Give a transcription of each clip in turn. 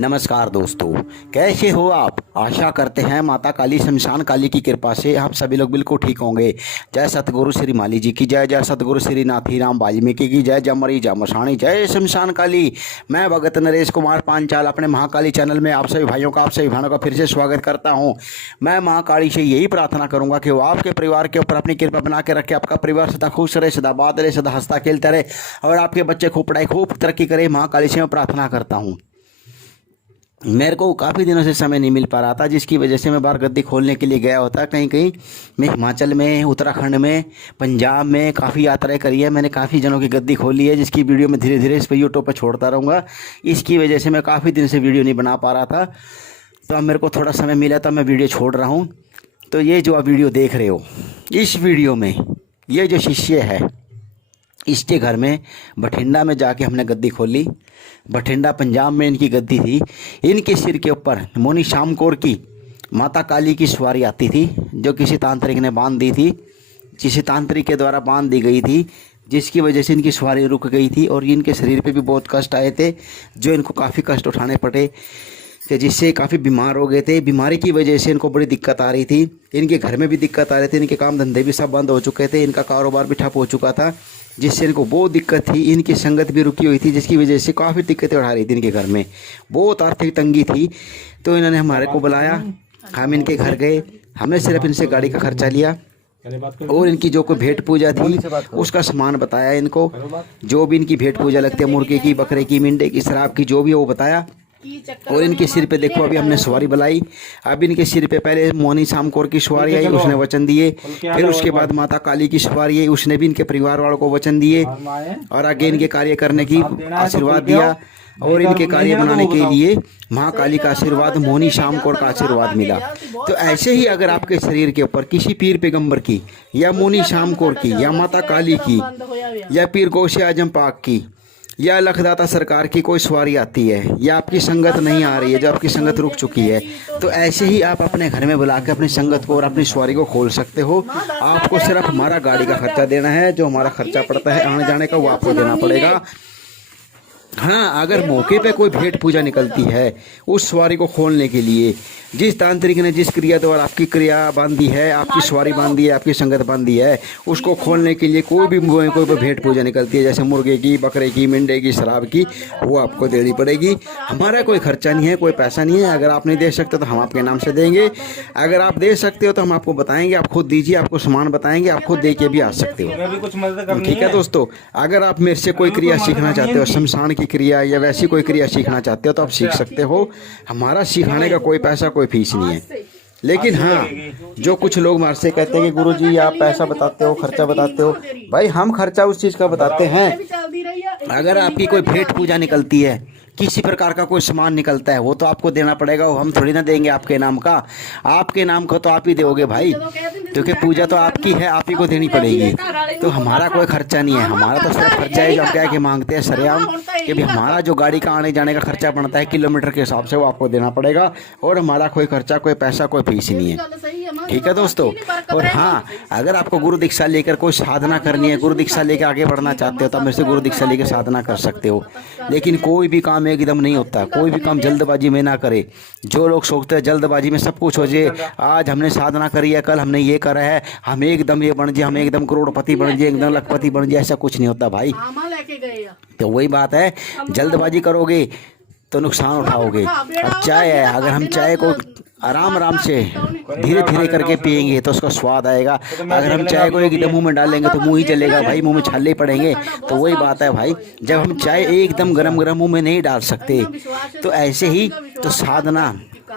नमस्कार दोस्तों, कैसे हो आप। आशा करते हैं माता काली शमशान काली की कृपा से आप सभी लोग बिल्कुल ठीक होंगे। जय सतगुरु श्री माली जी की जय, जय सतगुरु श्री नाथीराम वाल्मीकि की जय, जय मरी जय मसाणी जय शमशान काली। मैं भगत नरेश कुमार पांचाल अपने महाकाली चैनल में आप सभी भाइयों का, आप सभी बहनों का फिर से स्वागत करता हूँ। मैं महाकाली से यही प्रार्थना करूँगा कि वो आपके परिवार के ऊपर अपनी कृपा बना के रखे, आपका परिवार सदा खुश रहे, सदा बात रहे, सदा हंसता खेलता रहे और आपके बच्चे खूब पढ़ाई खूब तरक्की करे। महाकाली से मैं प्रार्थना करता हूँ। मेरे को काफ़ी दिनों से समय नहीं मिल पा रहा था, जिसकी वजह से मैं बाहर गद्दी खोलने के लिए गया होता। कहीं कहीं मैं हिमाचल में, उत्तराखंड में, पंजाब में काफ़ी यात्राएं करी है। मैंने काफ़ी जनों की गद्दी खोली है, जिसकी वीडियो मैं धीरे धीरे इस पर यूट्यूब पर छोड़ता रहूँगा। इसकी वजह से मैं काफ़ी दिन से वीडियो नहीं बना पा रहा था, तो अब मेरे को थोड़ा समय मिला तो मैं वीडियो छोड़ रहा हूँ। तो ये जो आप वीडियो देख रहे हो, इस वीडियो में ये जो शिष्य है, इसके घर में बठिंडा में जाके हमने गद्दी खोली। बठिंडा पंजाब में इनकी गद्दी थी। इनके सिर के ऊपर मोनी शाम कौर की माता काली की सवारी आती थी, जो किसी तांत्रिक ने बांध दी थी, किसी तांत्रिक के द्वारा बांध दी गई थी, जिसकी वजह से इनकी सवारी रुक गई थी और इनके शरीर पे भी बहुत कष्ट आए थे, जो इनको काफ़ी कष्ट उठाने पड़े, कि जिससे काफ़ी बीमार हो गए थे। बीमारी की वजह से इनको बड़ी दिक्कत आ रही थी। इनके घर में भी दिक्कत आ रही थी, इनके काम धंधे भी सब बंद हो चुके थे, इनका कारोबार भी ठप हो चुका था, जिससे इनको बहुत दिक्कत थी। इनकी संगत भी रुकी हुई थी, जिसकी वजह से काफ़ी दिक्कतें उठा रही थी। इनके घर में बहुत आर्थिक तंगी थी। तो इन्होंने हमारे को बुलाया, हम इनके घर गए। हमने सिर्फ इनसे गाड़ी का खर्चा लिया और इनकी जो कोई भेंट पूजा थी उसका सामान बताया इनको। जो भी इनकी भेंट पूजा लगती है, मुर्गे की, बकरे की, मिंडे की, शराब की, जो भी वो बताया। और इनके सिर पे देखो, अभी हमने सवारी बुलाई। अब इनके सिर पे पहले मोनी शाम कौर की सवारी आई, उसने वचन दिए। फिर उसके बाद माता काली की सवारी आई, उसने भी इनके परिवार वालों को वचन दिए और आगे इनके कार्य करने की आशीर्वाद दिया। और इनके कार्य बनाने के लिए महाकाली का आशीर्वाद, मोनी शाम कौर का आशीर्वाद मिला। तो ऐसे ही अगर आपके शरीर के ऊपर किसी पीर पैगंबर की, या मोनी शाम कौर की, या माता काली की, या पीर गौसे आजम पाक की, या लखदाता सरकार की कोई सवारी आती है, या आपकी संगत नहीं आ रही है, जो आपकी संगत रुक चुकी है, तो ऐसे ही आप अपने घर में बुला के अपनी संगत को और अपनी सवारी को खोल सकते हो। आपको सिर्फ हमारा गाड़ी का खर्चा देना है, जो हमारा खर्चा पड़ता है आने जाने का, वो आपको देना पड़ेगा। हाँ, अगर मौके पे कोई भेंट पूजा निकलती है उस सवारी को खोलने के लिए, जिस तांत्रिक ने जिस क्रिया द्वारा आपकी क्रिया बांधी है, आपकी सवारी बांधी है, आपकी संगत बांधी है, उसको खोलने के लिए कोई भी भेंट पूजा निकलती है, जैसे मुर्गे की, बकरे की, मिंडे की, शराब की, वो आपको देनी पड़ेगी। हमारा कोई खर्चा नहीं है, कोई पैसा नहीं है। अगर आप नहीं दे सकते तो हम आपके नाम से देंगे। अगर आप दे सकते हो तो हम आपको बताएंगे, आप खुद दीजिए, आपको सामान बताएंगे, आप खुद दे के भी आ सकते हो। ठीक है दोस्तों, अगर आप मेरे से कोई क्रिया सीखना चाहते हो, शमशान की क्रिया या वैसी कोई क्रिया सीखना चाहते हो, तो आप सीख सकते हो। हमारा सिखाने का कोई पैसा, कोई फीस नहीं है। लेकिन हाँ, जो कुछ लोग हमारे से कहते हैं कि गुरुजी आप पैसा बताते हो, खर्चा बताते हो, भाई हम खर्चा उस चीज़ का बताते हैं। अगर आपकी कोई भेंट पूजा निकलती है, किसी प्रकार का कोई सामान निकलता है, वो तो आपको देना पड़ेगा। वो हम थोड़ी ना देंगे आपके नाम का। आपके नाम का तो आप ही दोगे भाई, क्योंकि पूजा तो आपकी है, आप ही को देनी पड़ेगी। तो हमारा कोई खर्चा नहीं है। हमारा तो सिर्फ खर्चा है जो हम क्या के मांगते हैं सरेआम, कि भाई हमारा जो गाड़ी का आने जाने का खर्चा बनता है किलोमीटर के हिसाब से, वो आपको देना पड़ेगा। और हमारा कोई खर्चा, कोई पैसा, कोई फीस नहीं है। ठीक है दोस्तों। और हाँ, अगर आपको गुरु दीक्षा लेकर कोई साधना करनी है, गुरु दीक्षा लेकर आगे बढ़ना चाहते हो, तो मेरे से गुरु दीक्षा लेकर साधना कर सकते हो। लेकिन कोई भी काम एकदम नहीं होता, कोई भी काम जल्दबाजी में ना करे। जो लोग सोचते हैं जल्दबाजी में सब कुछ हो जाए, आज हमने साधना करी है, कल हमने ये करा है, हम एकदम ये बन जाए, हम एकदम करोड़पति बन जाए, एकदम लखपति बन जाए, ऐसा कुछ नहीं होता भाई। तो वही बात है, जल्दबाजी करोगे तो नुकसान उठाओगे। अब चाय है, अगर हम चाय को आराम आराम से धीरे धीरे करके पियेंगे तो उसका स्वाद आएगा। अगर हम चाय को एकदम मुंह में डालेंगे तो मुंह ही जलेगा भाई, मुंह में छाले पड़ेंगे। तो वही बात है भाई, जब हम चाय एकदम गरम गरम मुंह में नहीं डाल सकते, तो ऐसे ही तो साधना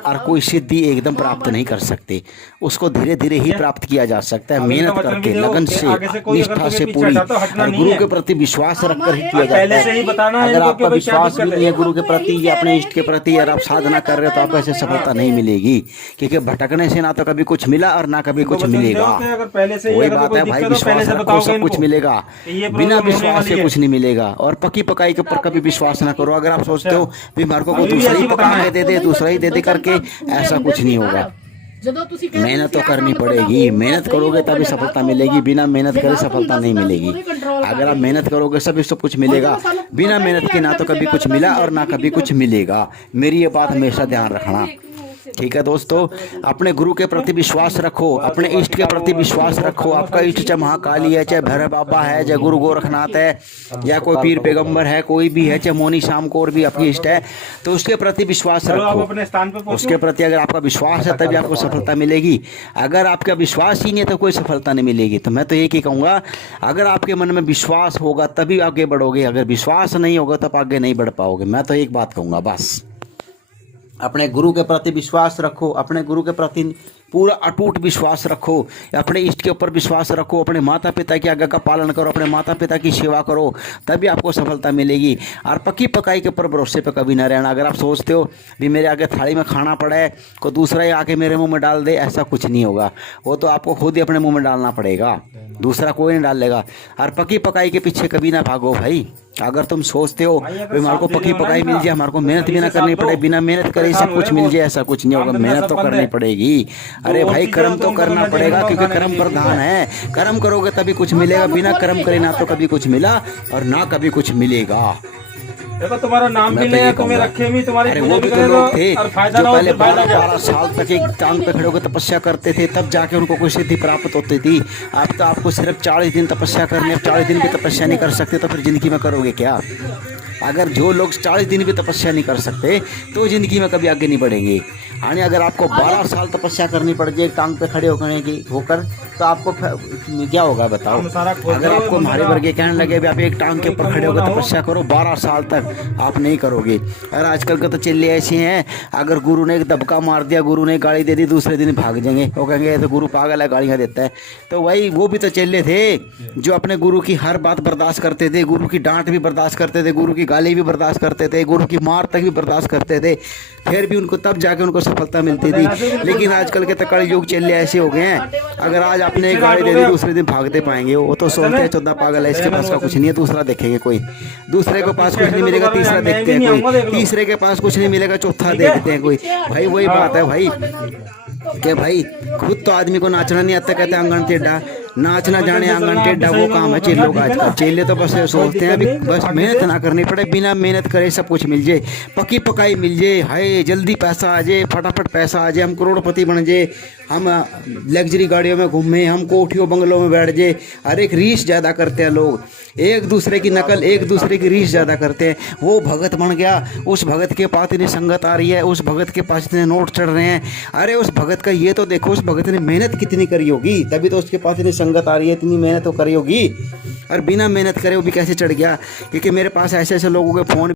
और कोई सिद्धि एकदम प्राप्त नहीं कर सकते। उसको धीरे धीरे ही प्राप्त किया जा सकता है, मेहनत करके, लगन से, निष्ठा से पूरी, और गुरु के प्रति विश्वास रखकर ही किया जाता है। अगर आपका विश्वास भी नहीं है गुरु के प्रति या अपने इष्ट के प्रति, और आप साधना कर रहे हो, तो आपको ऐसे सफलता नहीं मिलेगी। क्योंकि भटकने से ना तो कभी कुछ मिला और ना कभी कुछ मिलेगा। वही बात है भाई, विश्वास रखो सब कुछ मिलेगा, बिना विश्वास से कुछ नहीं मिलेगा। और पकी पकाई के ऊपर कभी विश्वास ना करो। अगर आप सोचते हो भी मेरे को दूसरा ही पका के दे दे, दूसरा ही दे दे करके, ऐसा कुछ नहीं होगा। मेहनत तो करनी पड़ेगी, मेहनत करोगे तभी सफलता मिलेगी, बिना मेहनत करे सफलता नहीं मिलेगी। अगर आप मेहनत करोगे सभी सब कुछ मिलेगा, बिना मेहनत के ना तो कभी कुछ मिला और ना कभी कुछ मिलेगा। मेरी ये बात हमेशा ध्यान रखना, ठीक है दोस्तों। अपने गुरु के प्रति विश्वास रखो, अपने इष्ट के प्रति विश्वास रखो। आपका इष्ट चाहे महाकाली है, चाहे भैरव बाबा है, चाहे गुरु गोरखनाथ है, या कोई पीर पैगंबर है, कोई भी है, चाहे मोनी शाम को और भी आपकी इष्ट है, तो उसके प्रति विश्वास रखो। उसके प्रति अगर आपका विश्वास है तभी आपको सफलता मिलेगी। अगर आपका विश्वास ही नहीं है तो कोई सफलता नहीं मिलेगी। तो मैं तो एक ही कहूँगा, अगर आपके मन में विश्वास होगा तभी आगे बढ़ोगे, अगर विश्वास नहीं होगा तब आगे नहीं बढ़ पाओगे। मैं तो एक बात कहूँगा बस, अपने गुरु के प्रति विश्वास रखो, अपने गुरु के प्रति पूरा अटूट विश्वास रखो, अपने इष्ट के ऊपर विश्वास रखो, अपने माता पिता की आज्ञा का पालन करो, अपने माता पिता की सेवा करो, तभी आपको सफलता मिलेगी। और पक्की पकाई के ऊपर भरोसे पे कभी ना रहना। अगर आप सोचते हो भी मेरे आगे थाली में खाना पड़ा है, कोई दूसरा ही आके मेरे मुंह में डाल दे, ऐसा कुछ नहीं होगा। वो तो आपको खुद ही अपने मुंह में डालना पड़ेगा, दूसरा कोई नहीं डालेगा। और पक्की पकाई के पीछे कभी ना भागो भाई। अगर तुम सोचते हो हमारे को पक्की पकाई मिल जाए, हमारे को मेहनत भी ना करनी पड़े, बिना मेहनत करे सब कुछ मिल जाए, ऐसा कुछ नहीं होगा। मेहनत तो करनी पड़ेगी। अरे भाई कर्म तो करना पड़ेगा, क्योंकि कर्म प्रधान है। कर्म करोगे तभी कुछ मिलेगा, बिना कर्म करे ना तो कभी कुछ मिला और ना कभी कुछ मिलेगा। देखो तुम्हारा नाम भी नहीं है, तुम्हें रखे भी तुम्हारी। अरे वो भी तो लोग थे जो पहले 12 साल तक एक टांग पे खड़े होकर तपस्या करते थे, तब जाके उनको कोई सिद्धि प्राप्त होती थी। अब तो आपको सिर्फ 40 दिन तपस्या करनी है। 40 दिन भी तपस्या नहीं कर सकते तो फिर जिंदगी में करोगे क्या? अगर जो लोग 40 दिन भी तपस्या नहीं कर सकते तो जिंदगी में कभी आगे नहीं बढ़ेंगे। यानी अगर आपको 12 साल तपस्या करनी पड़ जाए टांग पे खड़े होकर तो आपको क्या होगा बताओ? अगर आपको हमारे वर्ग कहने लगे भी आप एक टांग के ऊपर खड़े होकर तपस्या करो 12 साल तक, आप नहीं करोगे। और आजकल के तो चेले ऐसे हैं, अगर गुरु ने एक दबका मार दिया, गुरु ने गाली दे दी, दूसरे दिन भाग जाएंगे। वो कहेंगे तो गुरु पागल है, गालियाँ देता है। तो वही वो भी तो चेले थे जो अपने गुरु की हर बात बर्दाश्त करते थे, गुरु की डांट भी बर्दाश्त करते थे, गुरु की गाली भी बर्दाश्त करते थे, गुरु की मार तक भी बर्दाश्त करते थे, फिर भी उनको तब जाके उनको सफलता मिलती थी। लेकिन आजकल के तकड़ युग चेले ऐसे हो गए हैं, अगर आज आपने एक गाली दे दी दूसरे दिन भागते पाएंगे। वो तो सोचते हैं 14 पागल है, इसके पास का कुछ नहीं है, दूसरा देखेंगे कोई, दूसरे के पास कुछ नहीं मिलेगा तीसरा देखते हैं कोई, तीसरे के पास कुछ नहीं मिलेगा चौथा देखते हैं कोई। भाई वही बात है भाई कि भाई खुद तो आदमी को नाचना नहीं आता, कहते हैं आंगन टेढ़ा, नाचना जाने आंगन टेढ़ा, वो काम है चेलों का आजकल। चेले तो बस सोचते हैं अभी बस मेहनत ना करनी पड़े, बिना मेहनत करे सब कुछ मिल जाए, पक्की पकाई मिल जाए, हाय जल्दी पैसा आ जाए, फटाफट पैसा आ जाए, हम करोड़पति बन जाए, हम लग्जरी गाड़ियों में घूमें, हम कोठियों बंगलों में बैठ जाए। हर एक रीस ज़्यादा करते हैं लोग, एक दूसरे की नकल, एक दूसरे की रीस ज़्यादा करते हैं। वो भगत बन गया, उस भगत के पास इतनी संगत आ रही है, उस भगत के पास इतने नोट चढ़ रहे हैं। अरे उस भगत का ये तो देखो, उस भगत ने मेहनत कितनी करी होगी, तभी तो उसके पास इतनी संगत आ रही है, इतनी मेहनत तो करी होगी। और बिना मेहनत करे वो भी कैसे चढ़ गया? क्योंकि मेरे पास ऐसे ऐसे लोगों के फ़ोन